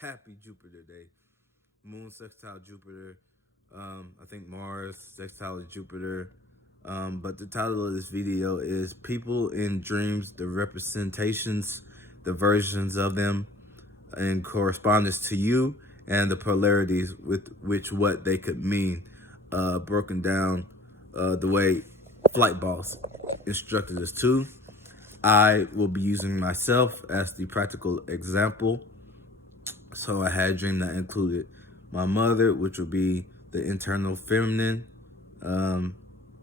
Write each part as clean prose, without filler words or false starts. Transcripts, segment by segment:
happy Jupiter Day. Moon sextile Jupiter. I think Mars sextile Jupiter. But the title of this video is People in Dreams, the representations, the versions of them in correspondence to you, and the polarities with which what they could mean, broken down the way Flight Boss instructed us to. I will be using myself as the practical example. So I had a dream that included my mother, which would be the internal feminine.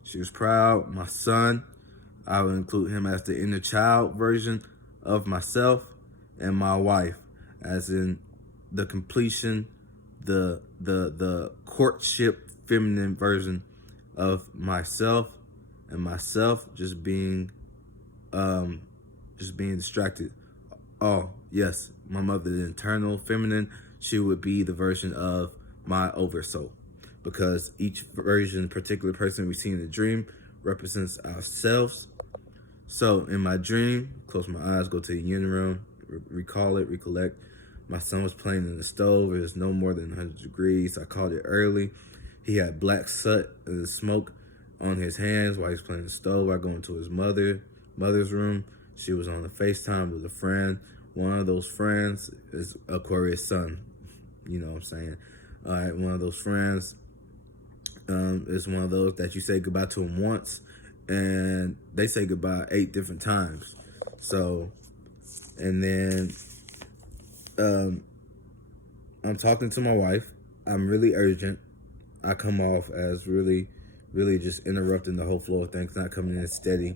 She was proud. My son, I would include him as the inner child version of myself, and my wife, as in the completion, the courtship feminine version of myself, and myself just being distracted. Oh, yes, my mother, the internal feminine, she would be the version of my oversoul, because each version, particular person we see in the dream represents ourselves. So in my dream, close my eyes, go to the yin room, recollect. My son was playing in the stove. It was no more than 100 degrees. I called it early. He had black soot and smoke on his hands while he was playing the stove. I go into his mother's room. She was on a FaceTime with a friend. One of those friends is Aquarius sun. You know what I'm saying? All right, one of those friends is one of those that you say goodbye to them once, and they say goodbye 8 different times. So, and then I'm talking to my wife. I'm really urgent. I come off as really just interrupting the whole flow of things, not coming in steady.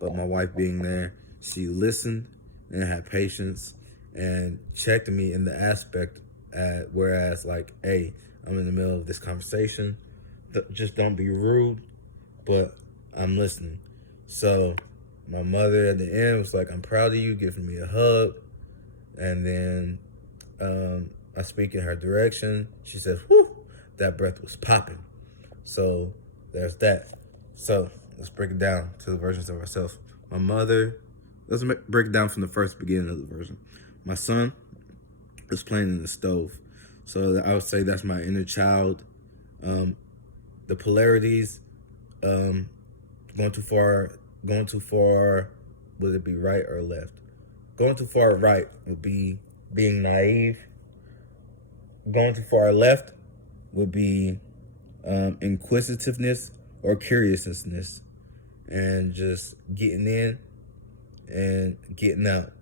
But my wife being there, she listened and had patience and checked me in the aspect at whereas like, hey, I'm in the middle of this conversation. Just don't be rude, but I'm listening. So my mother at the end was like, I'm proud of you, giving me a hug. And then I speak in her direction. She says, whew, that breath was popping. So there's that. So let's break it down to the versions of ourselves. My mother, let's break it down from the first beginning of the version. My son is playing in the stove. So I would say that's my inner child. The polarities, going too far, would it be right or left? Going too far right would be being naive. Going too far left would be inquisitiveness or curiousness, and just getting in and getting out.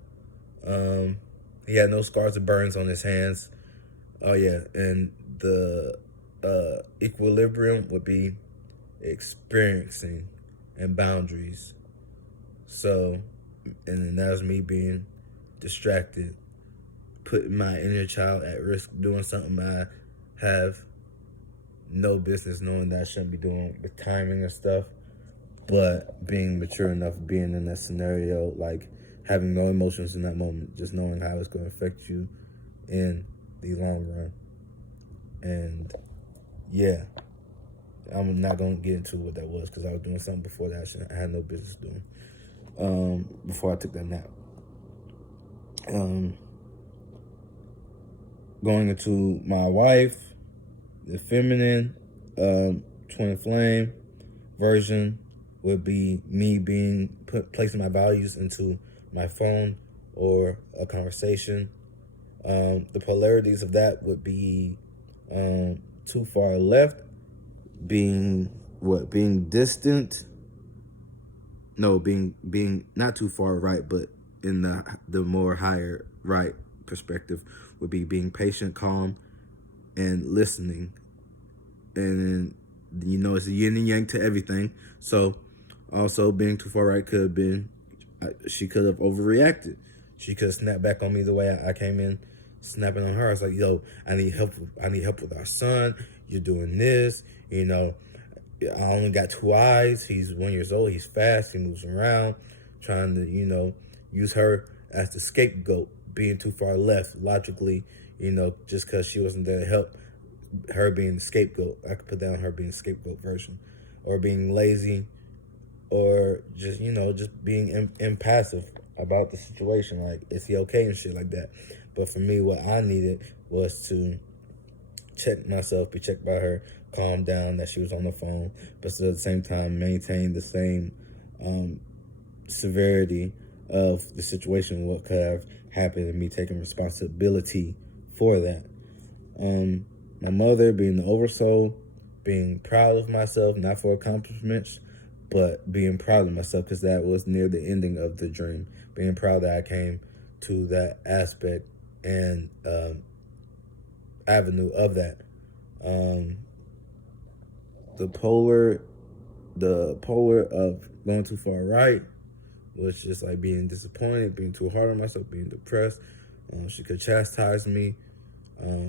He had no scars or burns on his hands. Oh yeah, and the equilibrium would be experiencing and boundaries. So, and then that was me being distracted, putting my inner child at risk, doing something I have no business knowing that I shouldn't be doing with timing and stuff, but being mature enough, being in that scenario, like having no emotions in that moment, just knowing how it's going to affect you in the long run. And yeah, I'm not going to get into what that was because I was doing something before that I had no business doing before I took that nap. Going into my wife, the feminine twin flame version would be me placing my values into my phone or a conversation. The polarities of that would be too far left, being distant. No, being not too far right, but in the more higher right perspective would be being patient, calm, and listening. And then, it's a yin and yang to everything. So also being too far right could have been, she could have overreacted. She could have snapped back on me the way I came in snapping on her. I was like, yo, I need help with our son. You're doing this, I only got 2 eyes. He's 1 year old. He's fast. He moves around, trying to, use her as the scapegoat, being too far left logically, just because she wasn't there to help, her being the scapegoat. I could put down her being the scapegoat version, or being lazy, or just being impassive about the situation. Like, is he okay and shit like that. But for me, what I needed was to check myself, be checked by her, calm down that she was on the phone, but still at the same time maintain the same severity of the situation, what could have happened, and me taking responsibility for that. My mother being the oversoul, being proud of myself, not for accomplishments, but being proud of myself because that was near the ending of the dream. Being proud that I came to that aspect and avenue of that. The polar of going too far right was just like being disappointed, being too hard on myself, being depressed. She could chastise me.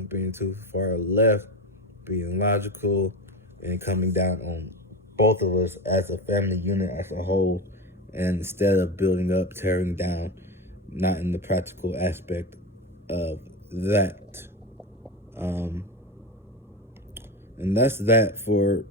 Being too far left, being logical, and coming down on both of us as a family unit as a whole. And instead of building up, tearing down, not in the practical aspect of that. And that's that for